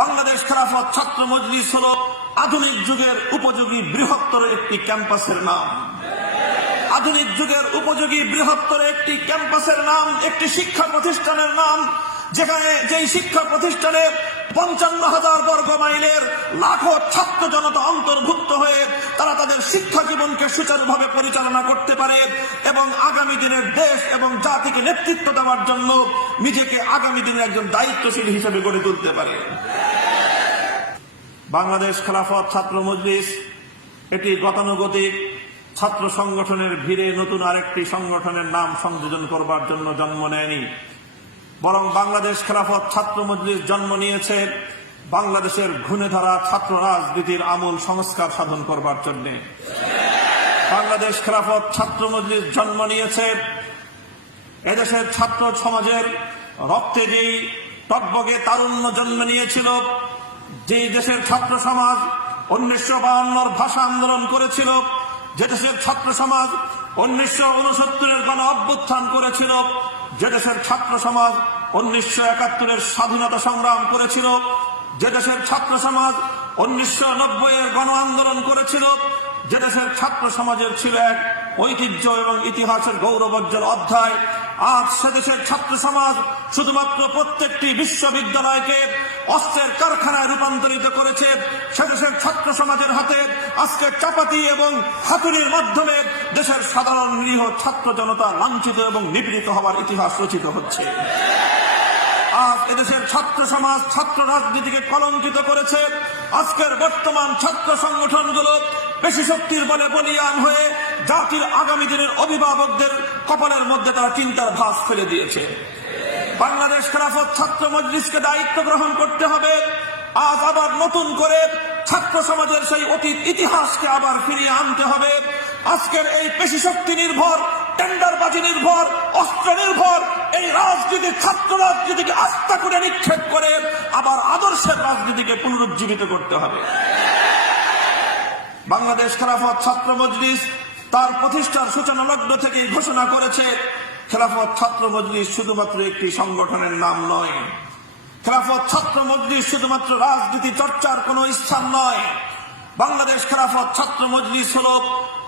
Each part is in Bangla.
বাংলাদেশ খেলাফত ছাত্র মজলিস হল আধুনিক যুগের উপযোগী বৃহত্তর একটি ক্যাম্পাসের নাম। আধুনিক যুগের উপযোগী বৃহত্তর একটি ক্যাম্পাসের নাম, একটি শিক্ষা প্রতিষ্ঠানের নাম, যেখানে যেই শিক্ষা প্রতিষ্ঠানে 55,000 বর্গ মাইলের লাখো ছাত্র জনতা অন্তর্ভুক্ত হয়ে তারা তাদের শিক্ষা জীবনকে সুচারুভাবে পরিচালনা করতে পারে এবং আগামী দিনের দেশ এবং জাতিকে নেতৃত্ব দেওয়ার জন্য নিজেকে আগামী দিনের একজন দায়িত্বশীল হিসেবে গড়ে তুলতে পারে। বাংলাদেশ খেলাফত ছাত্র মজলিস এটি গতানুগতিক ছাত্র সংগঠনের ভিড়ে নতুন আরেকটি সংগঠনের নাম সংযোজন করবার জন্য জন্ম নেয়নি, বরং বাংলাদেশ খেলাফত ছাত্র মজলিস জন্ম নিয়েছে বাংলাদেশের ঘুণে ধরা ছাত্র রাজনীতির আমূল সংস্কার সাধন করবার জন্য। বাংলাদেশ খেলাফত ছাত্র মজলিস জন্ম নিয়েছে এদেশের ছাত্র সমাজের রক্তে যেই টগবগে তারুণ্য জন্ম নিয়েছিল, যেই দেশের ছাত্র সমাজ 1952 ভাষা আন্দোলন করেছিল, যে দেশের ছাত্র সমাজ 1969 গণ অভ্যুত্থান করেছিল, যে দেশের ছাত্র সমাজ 1971 স্বাধীনতা সংগ্রাম করেছিল, যে দেশের ছাত্র সমাজ 1990 গণ আন্দোলন করেছিল, যে দেশের ছাত্র সমাজের ছিল এক ঐতিহ্য এবং ইতিহাসের গৌরবোজ্জ্বল অধ্যায়, আজ সে দেশের ছাত্র সমাজ শুধুমাত্র প্রত্যেকটি বিশ্ববিদ্যালয়কে অস্ত্রের কারখানায় রূপান্তরিত করেছে। সে দেশের ছাত্র সমাজের হাতে আজকে চাপাতি এবং হাতুড়ির মাধ্যমে দেশের সাধারণ নিরীহ ছাত্র জনতা লাঞ্ছিত এবং নিপীড়িত হওয়ার ইতিহাস রচিত হচ্ছে। আজ এদেশের ছাত্র সমাজ ছাত্র রাজনীতিকে কলঙ্কিত করেছে। আজকের বর্তমান ছাত্র সংগঠনগুলো পেশি শক্তির বলে বলীয়ান হয়ে জাতির আগামী দিনের অভিভাবকদের কপালের মধ্যে তারা চিন্তার ভাঁজ ফেলে দিয়েছে। বাংলাদেশ খেলাফত ছাত্র মজলিসকে দায়িত্ব গ্রহণ করতে হবে। আজ আবার নতুন করে ছাত্র সমাজের সেই অতীত ইতিহাসকে আবার ফিরিয়ে আনতে হবে। আজকের এই পেশি শক্তি নির্ভর, টেন্ডারবাজি নির্ভর, অস্ত্র নির্ভর এই রাজনীতি ছাত্র রাজনীতিকে আস্থা করে নিক্ষেপ করে আবার আদর্শের রাজনীতিকে পুনরুজ্জীবিত করতে হবে। বাংলাদেশ খেলাফত ছাত্র মজলিস তার প্রতিষ্ঠার সূচনা লগ্ন থেকে ঘোষণা করেছে, খেলাফত ছাত্র মজলিস শুধুমাত্র একটি সংগঠনের নাম নয়, খেলাফত ছাত্র মজলিস শুধুমাত্র রাজনীতি চর্চার কোন স্থান নয়। বাংলাদেশ খেলাফত ছাত্র মজলিস হল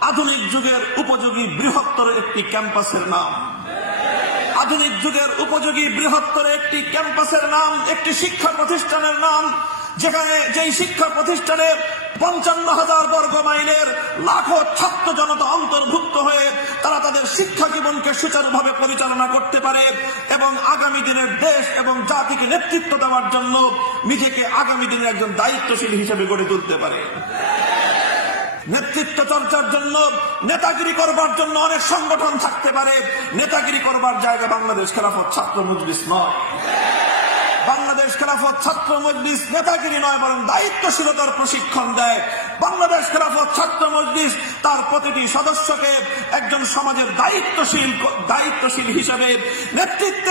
আধুনিক যুগের উপযোগী বৃহত্তর একটি ক্যাম্পাসের নাম। আধুনিক যুগের উপযোগী বৃহত্তর একটি ক্যাম্পাসের নাম, একটি শিক্ষা প্রতিষ্ঠানের নাম, যেখানে যেই শিক্ষা প্রতিষ্ঠানে 55,000 বর্গ মাইলের লাখো ছাত্র জনতা অন্তর্ভুক্ত হয়ে তারা তাদের শিক্ষা জীবনকে সুচারুভাবে পরিচালনা করতে পারে এবং আগামী দিনের দেশ এবং জাতিকে নেতৃত্ব দেওয়ার জন্য নিজেকে আগামী দিনের একজন দায়িত্বশীল হিসেবে গড়ে তুলতে পারে। নেতৃত্ব চর্চার জন্য, নেতাগিরি করবার জন্য অনেক সংগঠন থাকতে পারে, নেতাগিরি করবার জায়গা বাংলাদেশ খেলাফত ছাত্র মজলিস নয়। বাংলাদেশ খেলাফত ছাত্র মজলিস নেতাগিরি নয় বরং দায়িত্বশীলতার প্রশিক্ষণ দেয়। বাংলাদেশ খেলাফত ছাত্র মজলিস তার প্রতিটি সদস্যকে একজন সমাজের দায়িত্বশীল হিসেবে নেতৃত্ব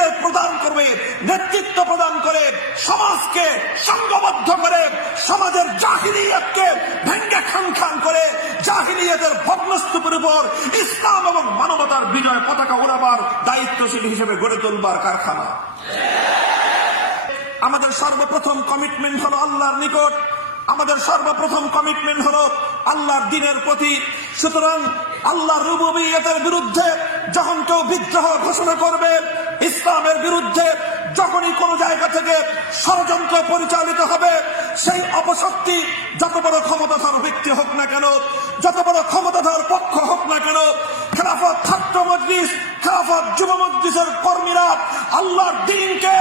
প্রদান করে সমাজকে সংঘবদ্ধ করে সমাজের জাহিলিয়াতকে ভেঙ্গে খান করে জাহিলিয়াতের ভগ্নস্তূপের উপর ইসলাম এবং মানবতার বিজয় পতাকা ওড়াবার দায়িত্বশীল হিসেবে গড়ে তুলবার কারখানা। আমাদের সর্বপ্রথম কমিটমেন্ট হলো আল্লাহর নিকট, আমাদের সর্বপ্রথম কমিটমেন্ট হলো আল্লাহর দ্বীনের প্রতি। সুতরাং আল্লাহর রুবুবিয়্যতের বিরুদ্ধে যখন কেউ বিদ্রোহ ঘোষণা করবে, ইসলামের বিরুদ্ধে যখনই কোনো জায়গা থেকে ষড়যন্ত্র পরিচালিত হবে, সেই অপশক্তি যত বড় ক্ষমতাধর ব্যক্তি হোক না কেন, যত বড় ক্ষমতাধর পক্ষ হোক না কেন, খেলাফত ছাত্র মজলিস, খেলাফত যুব মজলিসের কর্মীরা আল্লাহর দ্বীনকে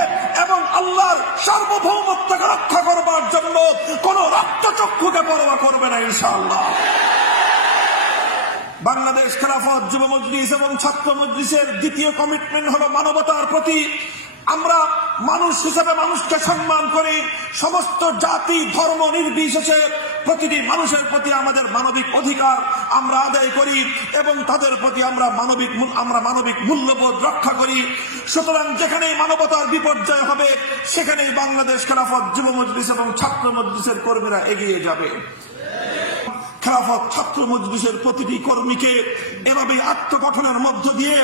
এবং আল্লাহর সার্বভৌমত্বকে রক্ষা করবার জন্য কোন রক্তচক্ষুকে পরোয়া করবে না ইনশাআল্লাহ। বাংলাদেশ খেলাফত যুব মজলিস এবং ছাত্র মজলিসের দ্বিতীয় কমিটমেন্ট হলো মানবতার প্রতি। আমরা মানুষ হিসেবে মানুষকে সম্মান করি, সমস্ত জাতি ধর্ম নির্বিশেষে প্রতিটি মানুষের প্রতি আমাদের মানবিক অধিকার আমরা আদায় করি এবং তাদের প্রতি আমরা মানবিক মূল্যবোধ রক্ষা করি। সুতরাং যেখানেই মানবতার বিপর্যয় হবে সেখানেই বাংলাদেশ খেলাফত যুব মজলিস এবং ছাত্র মজলিসের কর্মীরা এগিয়ে যাবে। খেলাফত ছাত্র মজলিসের প্রতিটি কর্মীকে এভাবে আত্মগঠনের মধ্য দিয়ে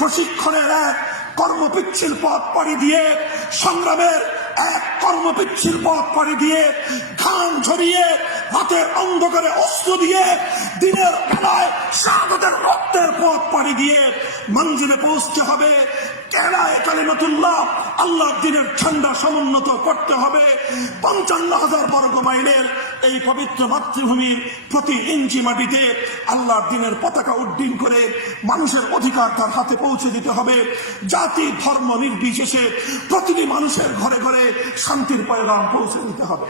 প্রশিক্ষণের এক কর্মপিচ্ছিল পথ পাড়ি দিয়ে সংগ্রামের এক কর্মপিচ্ছির পথ পাড়ি দিয়ে, ঘাম ঝরিয়ে, রাতের অন্ধকারে অস্ত্র দিয়ে, দিনের বেলায় শাহাদাতের রক্তের পথ পাড়ি দিয়ে মঞ্জিলে পৌঁছতে হবে। কেলায় কালিমাতুল্লাহ, আল্লাহর দ্বীনের ঝান্ডা সমুন্নত করতে হবে। 55,000 বর্গ মাইলের এই পবিত্র মাতৃভূমির প্রতি ইঞ্চি মাটিতে আল্লাহর দ্বীনের পতাকা উড্ডীন করে মানুষের অধিকার তার হাতে পৌঁছে দিতে হবে। জাতি ধর্ম নির্বিশেষে প্রতিটি মানুষের ঘরে ঘরে শান্তির পয়গাম পৌঁছে দিতে হবে।